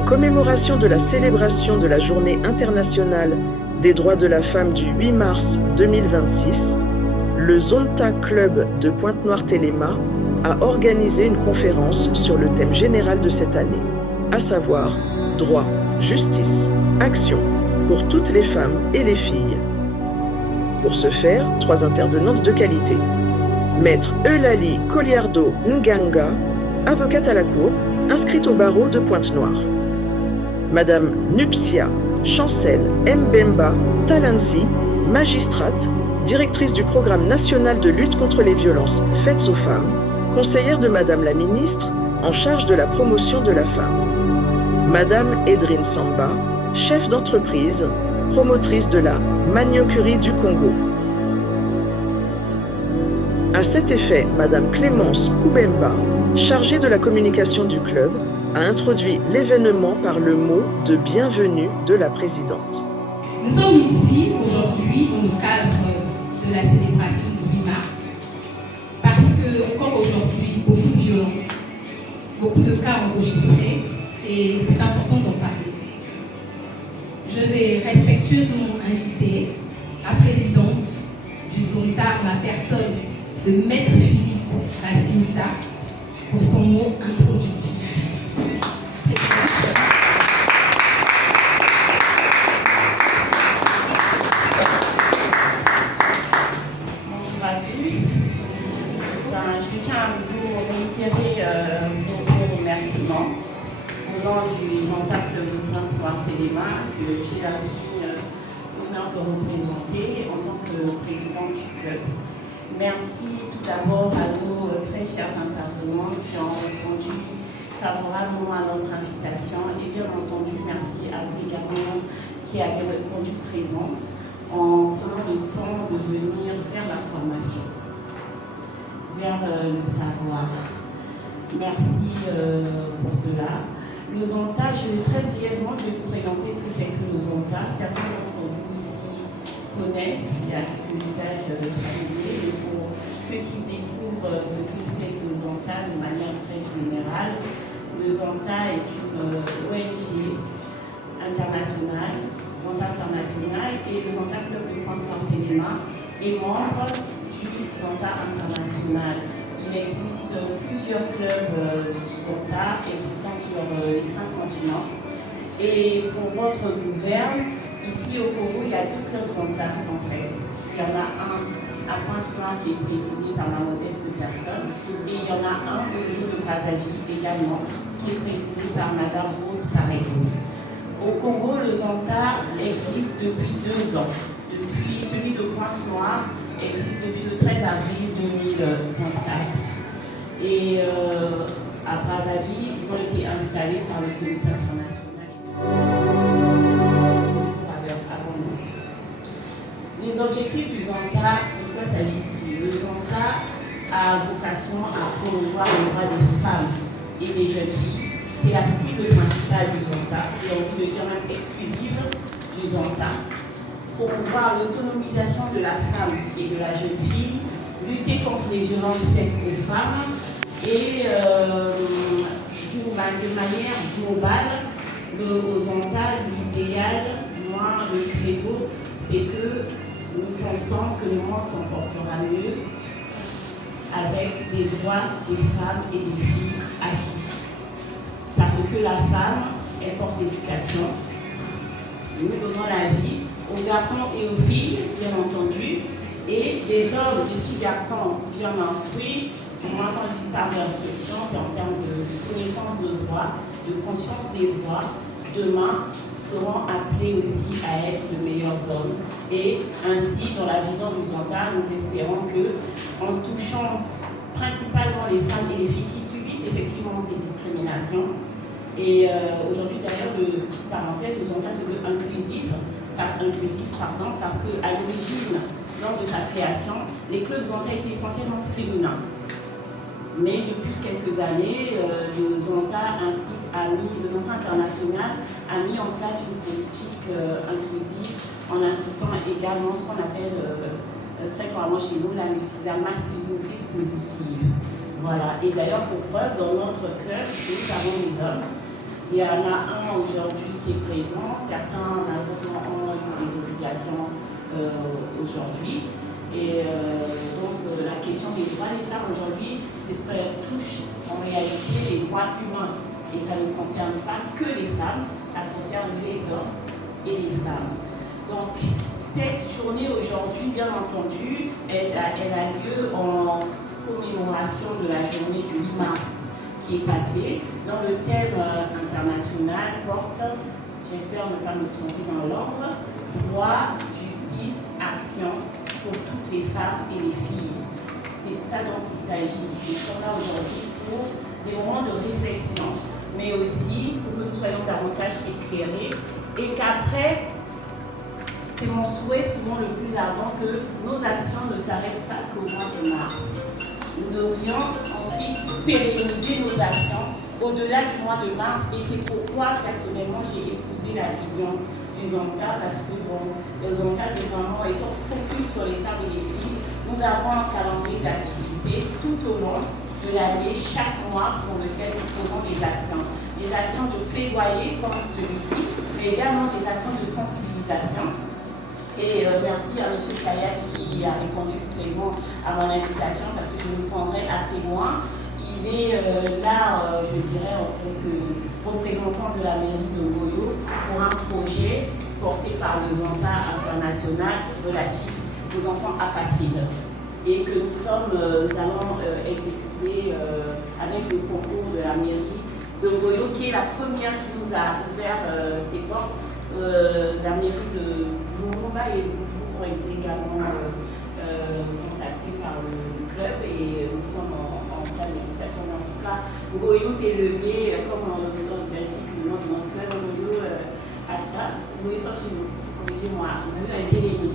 En commémoration de la célébration de la Journée internationale des droits de la femme du 8 mars 2026, le Zonta Club de Pointe-Noire-Téléma a organisé une conférence sur le thème général de cette année, à savoir « Droit, justice, action pour toutes les femmes et les filles ». Pour ce faire, 3 intervenantes de qualité. Maître Eulalie Koliardo Nganga, avocate à la Cour, inscrite au barreau de Pointe-Noire. Madame Nupsia Chancel Mbemba Talansi, magistrate, directrice du programme national de lutte contre les violences faites aux femmes, conseillère de Madame la ministre en charge de la promotion de la femme. Madame Edrine Samba, chef d'entreprise, promotrice de la maniocurie du Congo. À cet effet, Madame Clémence Koubemba, chargée de la communication du club, a introduit l'événement par le mot de bienvenue de la présidente. Nous sommes ici aujourd'hui dans le cadre de la célébration du 8 mars parce que, encore aujourd'hui, beaucoup de violences, beaucoup de cas enregistrés et c'est important d'en parler. Je vais respectueusement inviter la présidente du Zonta, la personne de Maître Philippe Bassinza, pour son mot introductif. Bonjour à tous. Je tiens à vous réitérer vos remerciements au nom du Zonta Club de Pointe-Noire-Téléma que j'ai l'honneur de représenter en tant que présidente du club. Merci tout d'abord à nos très chers intervenants qui ont répondu favorablement à notre invitation et bien entendu merci à vous également qui avez répondu présent en prenant le temps de venir vers la formation, vers le savoir. Merci pour cela. Le Zonta, très brièvement, je vais vous présenter ce que c'est que le Zonta. Certains d'entre vous ici connaissent, il y a quelques visages familiers, mais pour ceux qui découvrent ce que c'est que le Zonta de manière très générale, le Zonta est une ONG internationale, Zonta International, et le Zonta Club de Pointe-Noire-Téléma est membre du Zonta International. Il existe plusieurs clubs Zonta existant sur les 5 continents. Et pour votre gouverne, ici au Congo, il y a 2 clubs Zonta en fait. Il y en a un à Pointe-Noire qui est présidé par la modeste personne, et il y en a un au niveau de Brazzaville également, qui est présidé par Madame Rose Parezo. Au Congo, le Zonta existe depuis 2 ans. Depuis celui de Pointe-Noire existe depuis le 13 avril 2024. Et à Brazzaville, ils ont été installés par le comité international. Les objectifs du Zonta, de quoi s'agit-il? Le Zonta a vocation à promouvoir les droits des femmes et des jeunes filles. C'est la cible principale du Zonta, j'ai envie de dire même exclusive du Zonta. Promouvoir l'autonomisation de la femme et de la jeune fille, lutter contre les violences faites aux femmes et de manière globale, au Zonta, l'idéal, moi, le credo, c'est que nous pensons que le monde s'en portera mieux avec des droits des femmes et des filles assis. Parce que la femme, elle porte l'éducation. Nous donnons la vie aux garçons et aux filles, bien entendu, et des hommes, des petits garçons bien instruits. Moi, quand je dis par l'instruction, c'est en termes de connaissance de droit, de conscience des droits. Demain, seront appelés aussi à être de meilleurs hommes. Et ainsi, dans la vision du Zonta, nous espérons que, en touchant principalement les femmes et les filles qui subissent effectivement ces discriminations, et aujourd'hui d'ailleurs, petite parenthèse, le Zonta se veut inclusif, parce qu'à l'origine, lors de sa création, les clubs Zonta étaient essentiellement féminins. Mais depuis quelques années, le Zonta international a mis en place une politique inclusive en incitant également ce qu'on appelle très couramment chez nous la masculinité positive. Voilà. Et d'ailleurs, pour preuve, dans notre club, nous avons les hommes Il y en a un aujourd'hui qui est présent, certains malheureusement ont eu des obligations aujourd'hui. Et donc la question des droits des femmes aujourd'hui, ça touche en réalité les droits humains. Et ça ne concerne pas que les femmes, ça concerne les hommes et les femmes. Donc cette journée aujourd'hui, bien entendu, elle a lieu en commémoration de la journée du 8 mars qui est passée, dont le thème international porte, j'espère ne pas me tromper dans l'ordre, droit, justice, action pour toutes les femmes et les filles. C'est de ça dont il s'agit. Nous sommes là aujourd'hui pour des moments de réflexion, mais aussi pour que nous soyons davantage éclairés et qu'après, c'est mon souhait souvent le plus ardent que nos actions ne s'arrêtent pas qu'au mois de mars. Nous devrions ensuite pérenniser nos actions au-delà du mois de mars et c'est pourquoi personnellement j'ai épousé la vision du Zonta parce que le Zonta c'est vraiment étant focus sur les femmes et les filles. Nous avons un calendrier d'activités tout au long de l'année, chaque mois pour lequel nous posons des actions de plaidoyer comme celui-ci, mais également des actions de sensibilisation. Et merci à M. Kaya qui a répondu présent à mon invitation parce que je me prendrai à témoin. Il est là, je dirais, en tant que représentant de la mairie de Ngoyo pour un projet porté par le Zonta international relatif aux enfants apatrides. Et que nous allons exécuter avec le concours de la mairie de Ngoyo, qui est la première qui nous a ouvert ses portes. La mairie de Lumumba et vous ont été également contactés par le club et nous sommes en pleine négociation. En tout cas, Ngoyo s'est levé, comme en Belgique, le nom de notre club, Ngoyo corrigez-moi, Ngoyo à Télémy.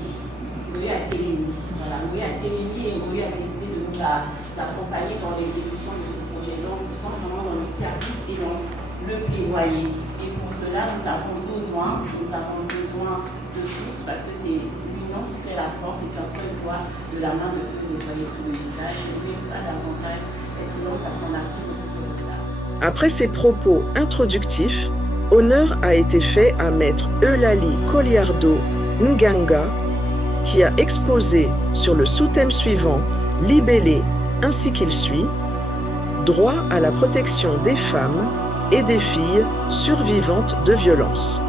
Ngoyo à Télémy. Voilà, Ngoyo à Télémy et Ngoyo a décidé de nous accompagner dans l'exécution de ce projet. Donc, nous sommes vraiment dans le service et dans le plaidoyer. Et pour cela, nous avons besoin de tous, parce que c'est l'union qui fait la force et qu'un seul doigt de la main ne peut nettoyer tout le visage. Je ne vais pas davantage être long parce qu'on a tout là. Après ces propos introductifs, honneur a été fait à Maître Eulalie Koliardo Nganga, qui a exposé sur le sous-thème suivant, libellé ainsi qu'il suit, droit à la protection des femmes et des filles survivantes de violences.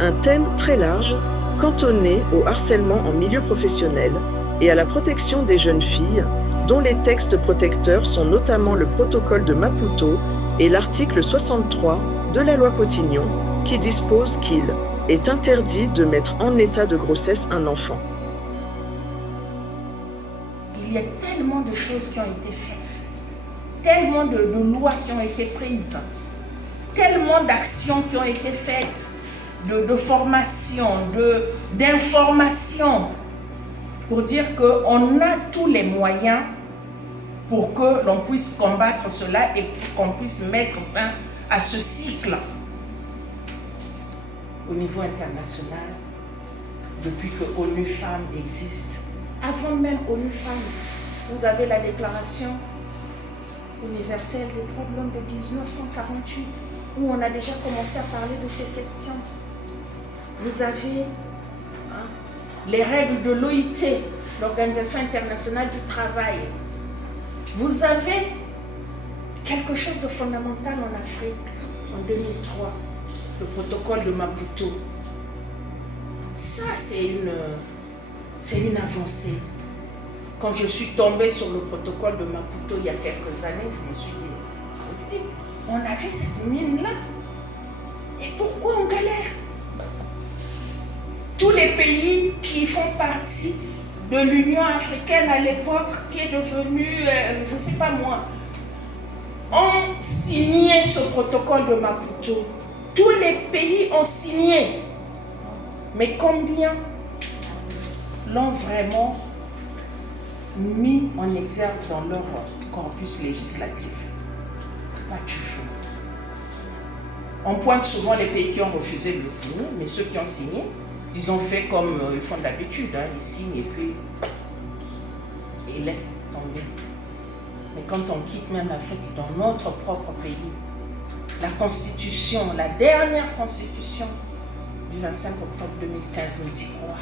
Un thème très large, cantonné au harcèlement en milieu professionnel et à la protection des jeunes filles, dont les textes protecteurs sont notamment le protocole de Maputo et l'article 63 de la loi Potignon, qui dispose qu'il est interdit de mettre en état de grossesse un enfant. Il y a tellement de choses qui ont été faites, tellement de lois qui ont été prises, tellement d'actions qui ont été faites, de formation, d'information, pour dire qu'on a tous les moyens pour que l'on puisse combattre cela et qu'on puisse mettre fin à ce cycle. Au niveau international, depuis que ONU Femmes existe, avant même ONU Femmes, vous avez la déclaration universelle des droits de l'homme de 1948, où on a déjà commencé à parler de ces questions. Vous avez les règles de l'OIT, l'Organisation internationale du travail. Vous avez quelque chose de fondamental en Afrique, en 2003, le protocole de Maputo. Ça, c'est une avancée. Quand je suis tombée sur le protocole de Maputo il y a quelques années, je me suis dit, c'est possible. On avait cette mine-là. Et pourquoi on galère? Tous les pays qui font partie de l'Union africaine à l'époque, qui est devenue, je ne sais pas moi, ont signé ce protocole de Maputo. Tous les pays ont signé. Mais combien l'ont vraiment mis en exergue dans leur corpus législatif? Pas toujours. On pointe souvent les pays qui ont refusé de le signer, mais ceux qui ont signé, ils ont fait comme ils font d'habitude, ils signent et puis ils laissent tomber. Mais quand on quitte même l'Afrique, dans notre propre pays, la constitution, la dernière constitution du 25 octobre 2015 nous dit quoi?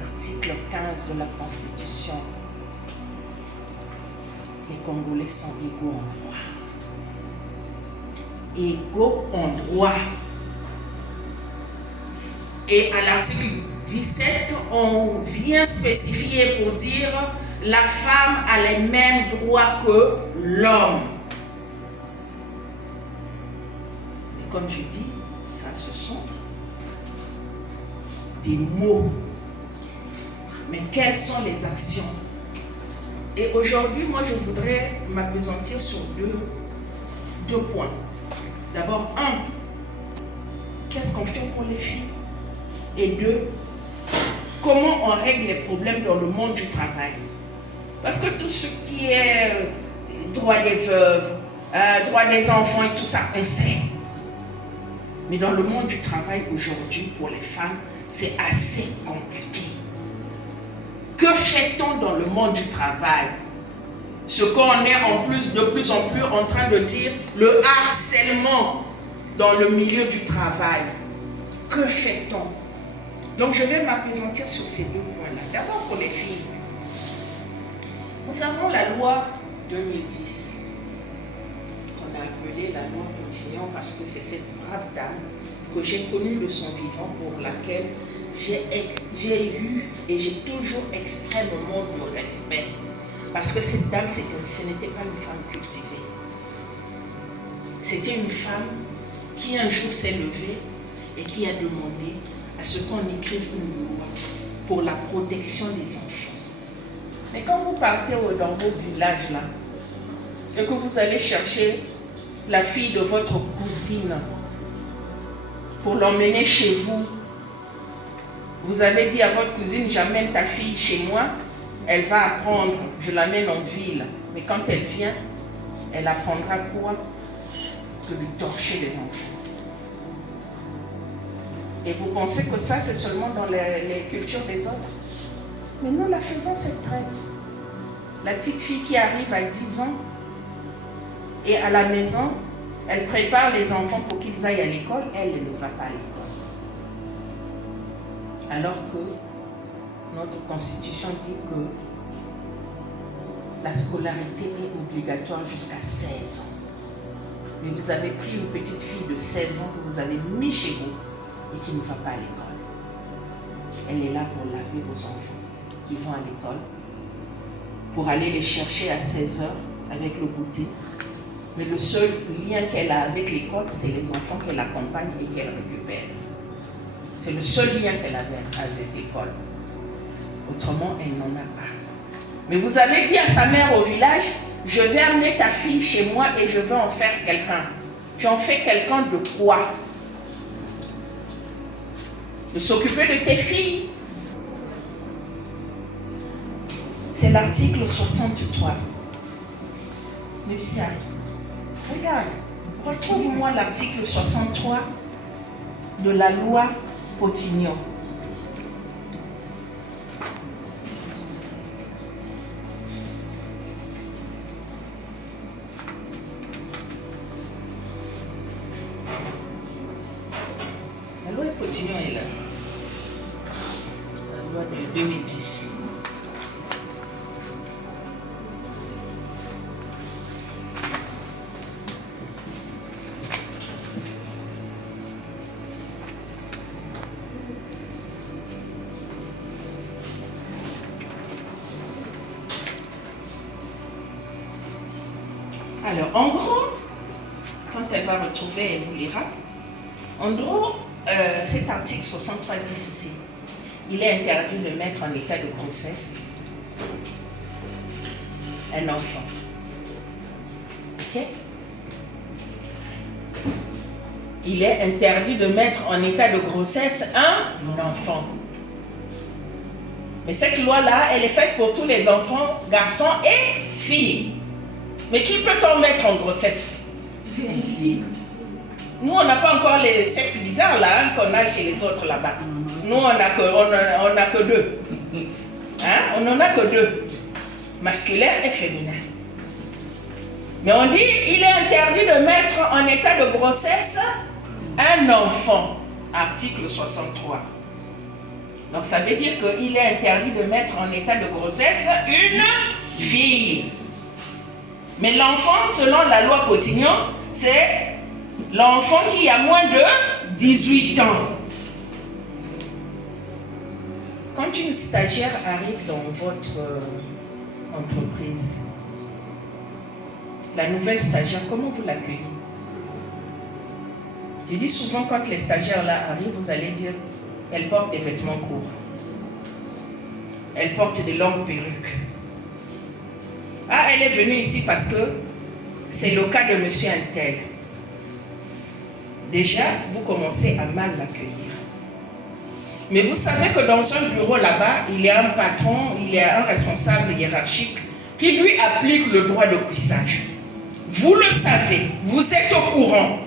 Article 15 de la Constitution. Les Congolais sont égaux en droit. Égaux en droit. Et à l'article 17, on vient spécifier pour dire la femme a les mêmes droits que l'homme. Et comme je dis, ça ce sont des mots. Mais quelles sont les actions? Et aujourd'hui, moi, je voudrais m'appesantir sur deux points. D'abord, un, qu'est-ce qu'on fait pour les filles? Et deux, comment on règle les problèmes dans le monde du travail? Parce que tout ce qui est droit des veuves, droit des enfants et tout ça, on sait. Mais dans le monde du travail aujourd'hui, pour les femmes, c'est assez compliqué. Que fait-on dans le monde du travail? Ce qu'on est de plus en plus en train de dire, le harcèlement dans le milieu du travail. Que fait-on? Donc je vais m'appesantir sur ces deux points-là. D'abord pour les filles. Nous avons la loi 2010, qu'on a appelée la loi Potignon, parce que c'est cette brave dame que j'ai connue de son vivant, pour laquelle j'ai eu et j'ai toujours extrêmement de respect. Parce que cette dame, ce n'était pas une femme cultivée. C'était une femme qui un jour s'est levée et qui a demandé à ce qu'on écrive une loi pour la protection des enfants. Mais quand vous partez dans vos villages là, et que vous allez chercher la fille de votre cousine pour l'emmener chez vous, vous avez dit à votre cousine, j'amène ta fille chez moi, elle va apprendre, je l'amène en ville. Mais quand elle vient, elle apprendra quoi? Que de torcher les enfants. Et vous pensez que ça, c'est seulement dans les cultures des autres? Mais nous la faisons cette traite. La petite fille qui arrive à 10 ans et à la maison, elle prépare les enfants pour qu'ils aillent à l'école, elle ne va pas à l'école. Alors que notre constitution dit que la scolarité est obligatoire jusqu'à 16 ans. Mais vous avez pris une petite fille de 16 ans que vous avez mis chez vous et qui ne va pas à l'école. Elle est là pour laver vos enfants qui vont à l'école, pour aller les chercher à 16 heures avec le goûter. Mais le seul lien qu'elle a avec l'école, c'est les enfants qu'elle accompagne et qu'elle récupère. C'est le seul lien qu'elle avait avec l'école. Autrement, elle n'en a pas. Mais vous avez dit à sa mère au village, je vais amener ta fille chez moi et je vais en faire quelqu'un. Tu en fais quelqu'un de quoi? De s'occuper de tes filles. C'est l'article 63. Nuptial. Regarde, retrouve-moi l'article 63 de la loi Potignon. La loi Potignon est là. La loi de 2010. Alors, en gros, quand elle va retrouver, elle vous lira. En gros, cet article 63 dit ceci. Il est interdit de mettre en état de grossesse un enfant. Ok? Il est interdit de mettre en état de grossesse un enfant. Mais cette loi-là, elle est faite pour tous les enfants, garçons et filles. Mais qui peut-on mettre en grossesse? Nous, on n'a pas encore les sexes bizarres là, qu'on a chez les autres là-bas. Nous, on n'a que deux. Hein? On n'en a que deux. Masculin et féminin. Mais on dit, il est interdit de mettre en état de grossesse un enfant. Article 63. Donc ça veut dire qu'il est interdit de mettre en état de grossesse une fille. Mais l'enfant, selon la loi Potignon, c'est l'enfant qui a moins de 18 ans. Quand une stagiaire arrive dans votre entreprise, la nouvelle stagiaire, comment vous l'accueillez? Je dis souvent, quand les stagiaires là arrivent, vous allez dire, elle porte des vêtements courts. Elle porte des longues perruques. Ah, elle est venue ici parce que c'est le cas de monsieur Antel. Déjà, vous commencez à mal l'accueillir. Mais vous savez que dans un bureau là-bas, il y a un patron, il y a un responsable hiérarchique qui lui applique le droit de cuissage. Vous le savez, vous êtes au courant.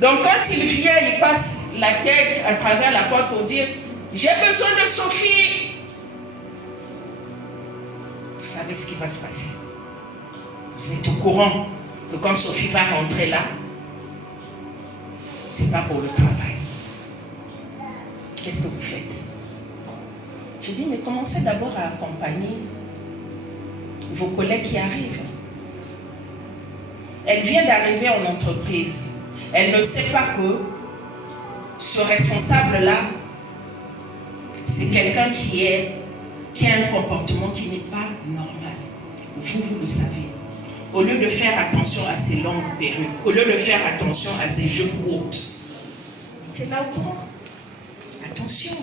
Donc quand il vient, il passe la tête à travers la porte pour dire « J'ai besoin de Sophie ». Vous savez ce qui va se passer. Vous êtes au courant que quand Sophie va rentrer là, ce n'est pas pour le travail. Qu'est-ce que vous faites? Je dis, mais commencez d'abord à accompagner vos collègues qui arrivent. Elle vient d'arriver en entreprise. Elle ne sait pas que ce responsable-là, c'est quelqu'un qui a un comportement qui n'est pas normal. Vous le savez. Au lieu de faire attention à ses longues perruques, au lieu de faire attention à ses jeux courtes, c'est là au courant. Attention.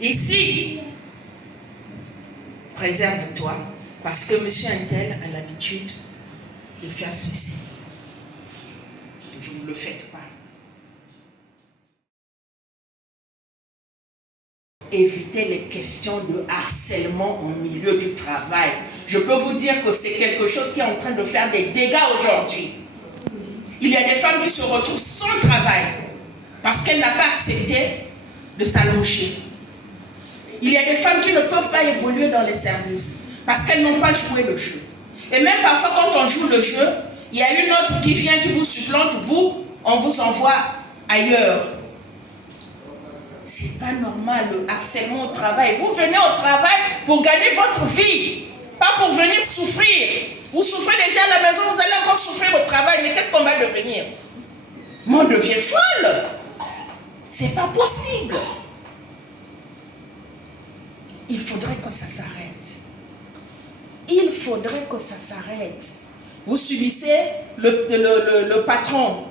Ici, préserve-toi, parce que M. Antel a l'habitude de faire ceci. Vous ne le faites pas. Évitez les questions de harcèlement au milieu du travail. Je peux vous dire que c'est quelque chose qui est en train de faire des dégâts aujourd'hui. Il y a des femmes qui se retrouvent sans travail parce qu'elles n'ont pas accepté de s'allonger. Il y a des femmes qui ne peuvent pas évoluer dans les services parce qu'elles n'ont pas joué le jeu. Et même parfois quand on joue le jeu, il y a une autre qui vient, qui vous supplante, on vous envoie ailleurs. C'est pas normal le harcèlement au travail. Vous venez au travail pour gagner votre vie, pas pour venir souffrir. Vous souffrez déjà à la maison, vous allez encore souffrir au travail, mais qu'est-ce qu'on va devenir? Moi, on devient folle. C'est pas possible. Il faudrait que ça s'arrête. Il faudrait que ça s'arrête. Vous subissez le patron.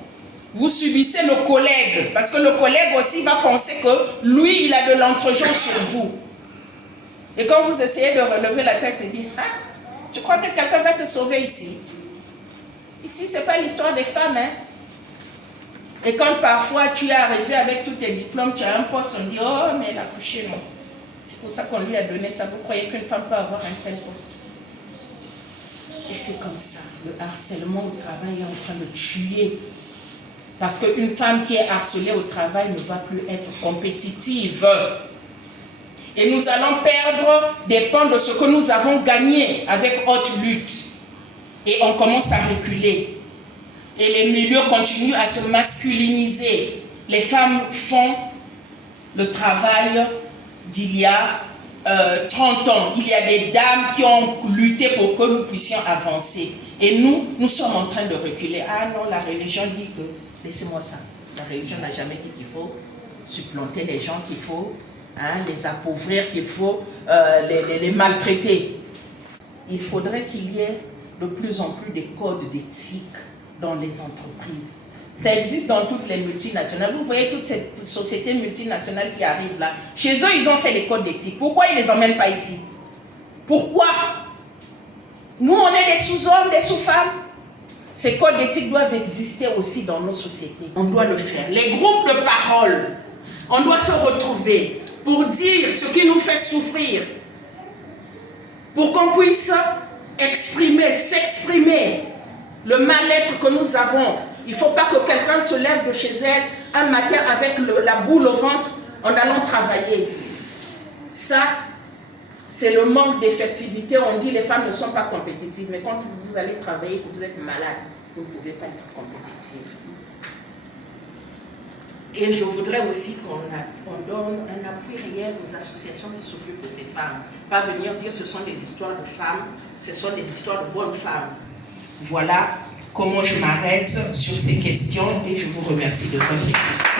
Vous subissez le collègue, parce que le collègue aussi va penser que lui, il a de l'entre-gens sur vous. Et quand vous essayez de relever la tête et dire, ah, tu crois que quelqu'un va te sauver ici? Ici, ce n'est pas l'histoire des femmes. Hein? Et quand parfois tu es arrivé avec tous tes diplômes, tu as un poste, on dit, oh, mais elle a couché, non. C'est pour ça qu'on lui a donné ça. Vous croyez qu'une femme peut avoir un tel poste? Et c'est comme ça. Le harcèlement au travail est en train de tuer. Parce qu'une femme qui est harcelée au travail ne va plus être compétitive. Et nous allons perdre des pans de ce que nous avons gagné avec haute lutte. Et on commence à reculer. Et les milieux continuent à se masculiniser. Les femmes font le travail d'il y a 30 ans. Il y a des dames qui ont lutté pour que nous puissions avancer. Et nous sommes en train de reculer. Ah non, la religion dit que... Laissez-moi ça. La religion n'a jamais dit qu'il faut supplanter les gens, qu'il faut les appauvrir, qu'il faut les maltraiter. Il faudrait qu'il y ait de plus en plus des codes d'éthique dans les entreprises. Ça existe dans toutes les multinationales. Vous voyez toutes ces sociétés multinationales qui arrivent là. Chez eux, ils ont fait les codes d'éthique. Pourquoi ils ne les emmènent pas ici? Pourquoi? Nous, on est des sous-hommes, des sous-femmes. Ces codes d'éthique doivent exister aussi dans nos sociétés. On doit le faire. Les groupes de parole, on doit se retrouver pour dire ce qui nous fait souffrir, pour qu'on puisse exprimer, s'exprimer le mal-être que nous avons. Il ne faut pas que quelqu'un se lève de chez elle un matin avec la boule au ventre en allant travailler. Ça, C'est le manque d'effectivité. On dit les femmes ne sont pas compétitives, mais quand vous allez travailler, que vous êtes malade, vous ne pouvez pas être compétitive. Et je voudrais aussi qu'on donne un appui réel aux associations qui s'occupent de ces femmes. Pas venir dire ce sont des histoires de femmes, ce sont des histoires de bonnes femmes. Voilà comment je m'arrête sur ces questions et je vous remercie de votre écoute.